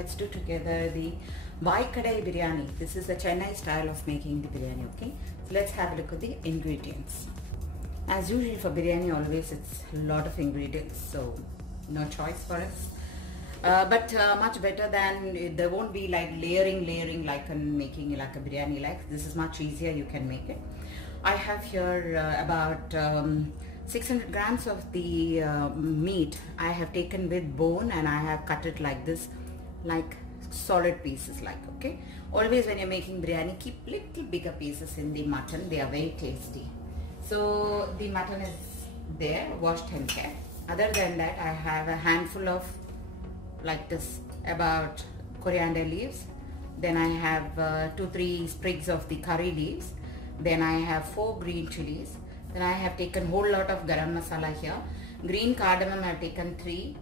let's do together the Bhai Kadai Biryani. This is the Chennai style of making the biryani, okay? So let's have a look at the ingredients. As usual for biryani, always it's a lot of ingredients, so no choice for us. But much better than, there won't be like layering like in making like a biryani like. This is much easier, you can make it. I have here about 600 grams of the meat. I have taken with bone and I have cut it like this, like solid pieces like, okay? Always when you're making biryani, keep little bigger pieces in the mutton. They are very tasty. So the mutton is there, washed and kept. Other than that, I have a handful of like this, about coriander leaves. Then I have 2-3 sprigs of the curry leaves. Then I have 4 green chilies. Then I have taken whole lot of garam masala here. Green cardamom I have taken 3.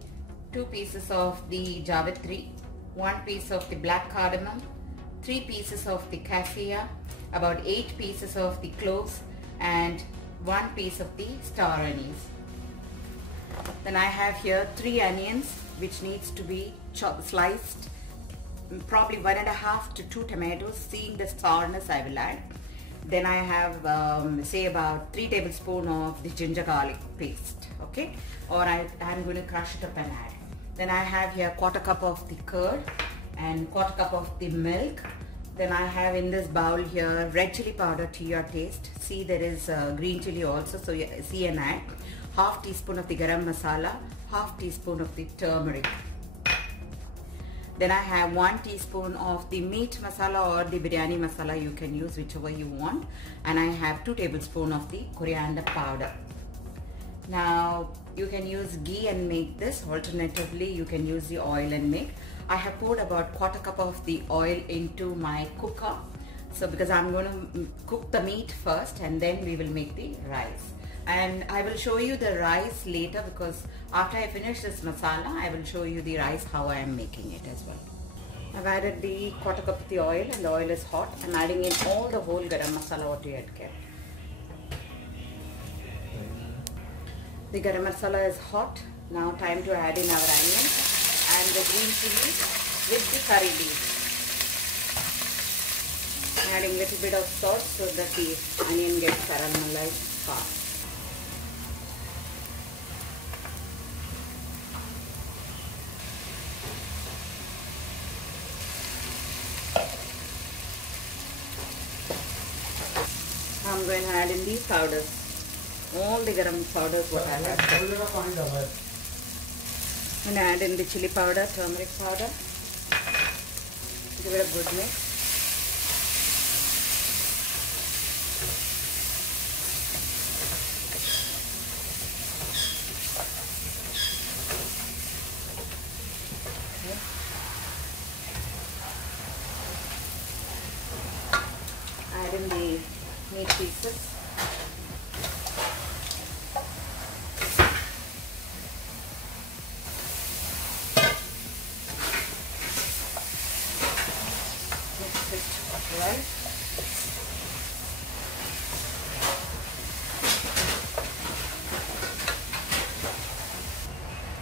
2 pieces of the javitri. 1 piece of the black cardamom. 3 pieces of the cassia. About 8 pieces of the cloves. And 1 piece of the star anise. Then I have here 3 onions which needs to be sliced. Probably 1.5 to 2 tomatoes. Seeing the sourness I will add. Then I have say about 3 tablespoons of the ginger garlic paste, okay? Or I'm going to crush it up and add. Then I have here 1/4 cup of the curd and 1/4 cup of the milk. Then I have in this bowl here red chili powder to your taste. See, there is green chili also, so you see and add. 1/2 teaspoon of the garam masala, 1/2 teaspoon of the turmeric. Then I have 1 teaspoon of the meat masala or the biryani masala, you can use whichever you want. And I have 2 tablespoons of the coriander powder. Now you can use ghee and make this. Alternatively, you can use the oil and make. I have poured about 1/4 cup of the oil into my cooker. So because I'm going to cook the meat first and then we will make the rice. And I will show you the rice later, because after I finish this masala, I will show you the rice how I am making it as well. I've added the 1/4 cup of the oil and the oil is hot. I'm adding in all the whole garam masala what we had kept. The garam masala is hot. Now time to add in our onions and the green chili with the curry leaves. Adding little bit of salt so that the onion gets caramelized fast. I'm going to add in these powders, all the garam powders what I have. I'm going to add in the chili powder, turmeric powder. Give it a good mix. Add in the meat pieces. Mix it well.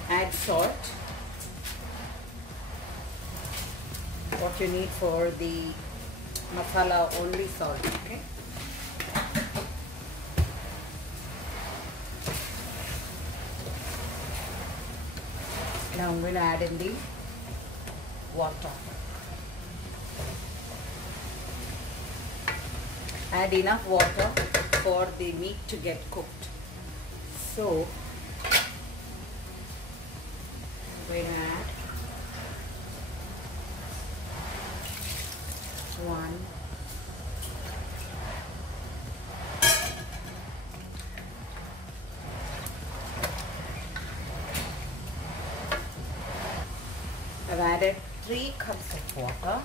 Add salt. What you need for the masala, only salt, okay? Now I'm going to add in the water. Add enough water for the meat to get cooked. So I'm going to add 1, 've added 3 cups of water,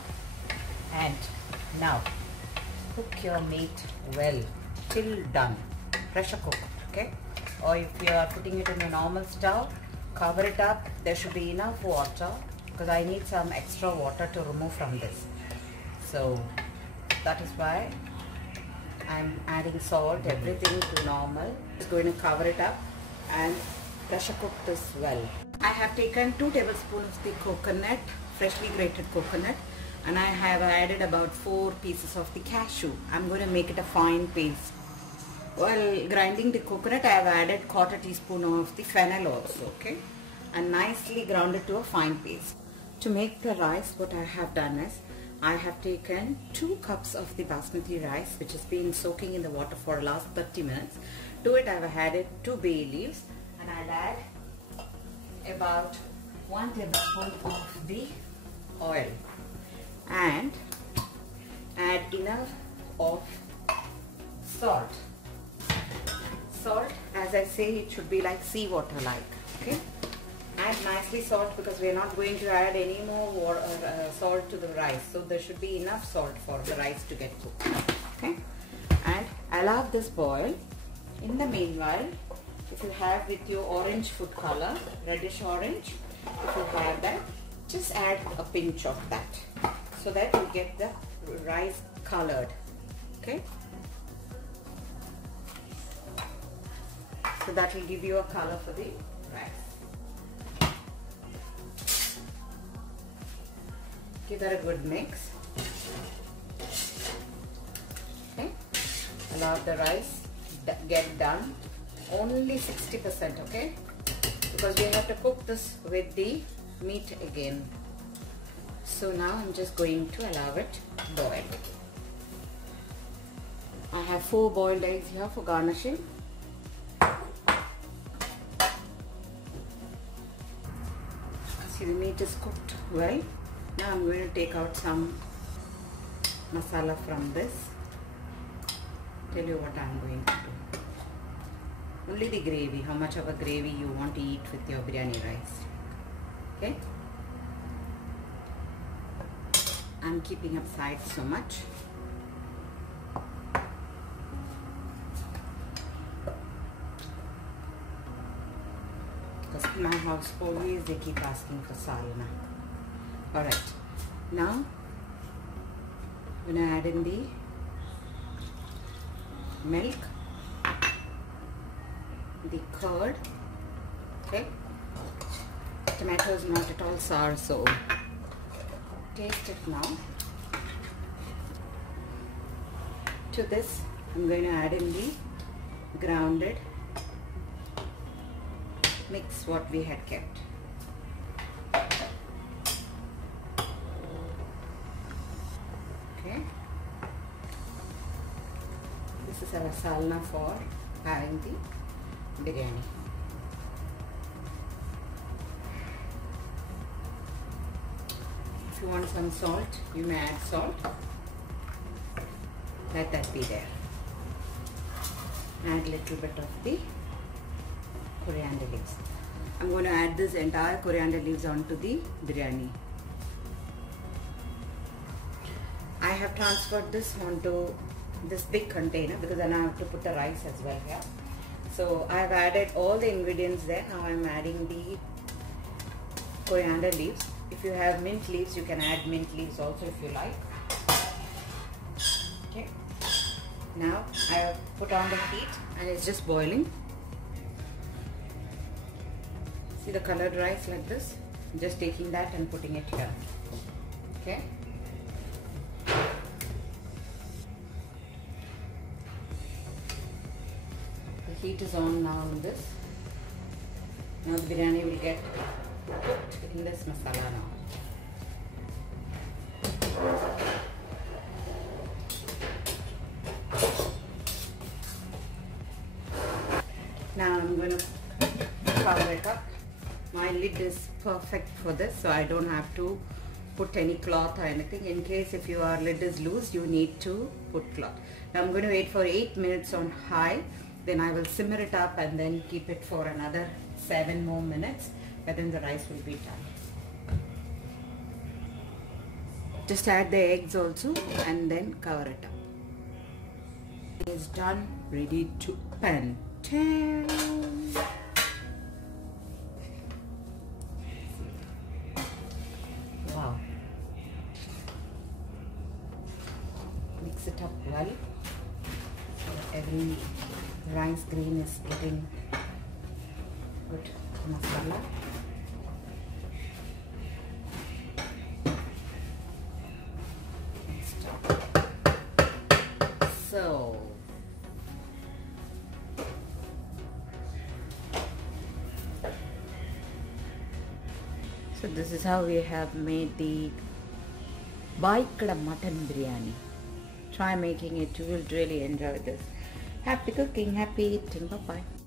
and now cook your meat well till done. Pressure cook, okay? Or if you are putting it in a normal stove, cover it up. There should be enough water, because I need some extra water to remove from this. So that is why I'm adding salt, everything to normal. Just going to cover it up and pressure cook this well. I have taken 2 tablespoons of the coconut, freshly grated coconut, and I have added about 4 pieces of the cashew. I'm going to make it a fine paste. While grinding the coconut, I have added 1/4 teaspoon of the fennel also, okay, and nicely ground it to a fine paste. To make the rice, what I have done is, I have taken 2 cups of the basmati rice, which has been soaking in the water for the last 30 minutes. To it, I have added 2 bay leaves, and I'll add about 1 tablespoon of the oil and add enough of salt. Salt, as I say, it should be like seawater like, okay. Add nicely salt because we are not going to add any more water, salt to the rice, so there should be enough salt for the rice to get cooked, okay. And allow this boil. In the meanwhile, if you have with your orange food color, reddish orange, if you have that, just add a pinch of that so that you get the rice colored, okay. So that will give you a color for the rice. Give that a good mix. Okay. Allow the rice get done. Only 60%, okay? Because we have to cook this with the meat again. So now I'm just going to allow it boil. I have 4 boiled eggs here for garnishing. See, the meat is cooked well. Now I'm going to take out some masala from this. Tell you what I'm going to do. Only the gravy, how much of a gravy you want to eat with your biryani rice. Okay? I'm keeping aside so much. Because in my house always they keep asking for salna. Alright, now I'm going to add in the milk, the curd, okay. Tomato is not at all sour, so taste it now. To this, I'm going to add in the grounded mix what we had kept. Okay. This is our salna for having the biryani. If you want some salt, you may add salt. Let that be there. Add little bit of the coriander leaves. I'm going to add this entire coriander leaves onto the biryani. I have transferred this onto this big container because then I have to put the rice as well here. So I have added all the ingredients there. Now I am adding the coriander leaves. If you have mint leaves, you can add mint leaves also if you like. Okay. Now I have put on the heat and it's just boiling. See the colored rice like this? I'm just taking that and putting it here. Okay. The heat is on now on this. Now the biryani will get cooked in this masala now. Now I'm going to cover it up. My lid is perfect for this, so I don't have to put any cloth or anything. In case if your lid is loose, you need to put cloth. Now I'm going to wait for 8 minutes on high. Then I will simmer it up and then keep it for another 7 more minutes, and then the rice will be done. Just add the eggs also and then cover it up. It is done, ready to pan. Wow. Mix it up well so every rice grain is getting Good masala. So this is how we have made the Bhai Kadai Mutton Biryani. Try making it, you will really enjoy this. Happy cooking, happy eating, bye bye.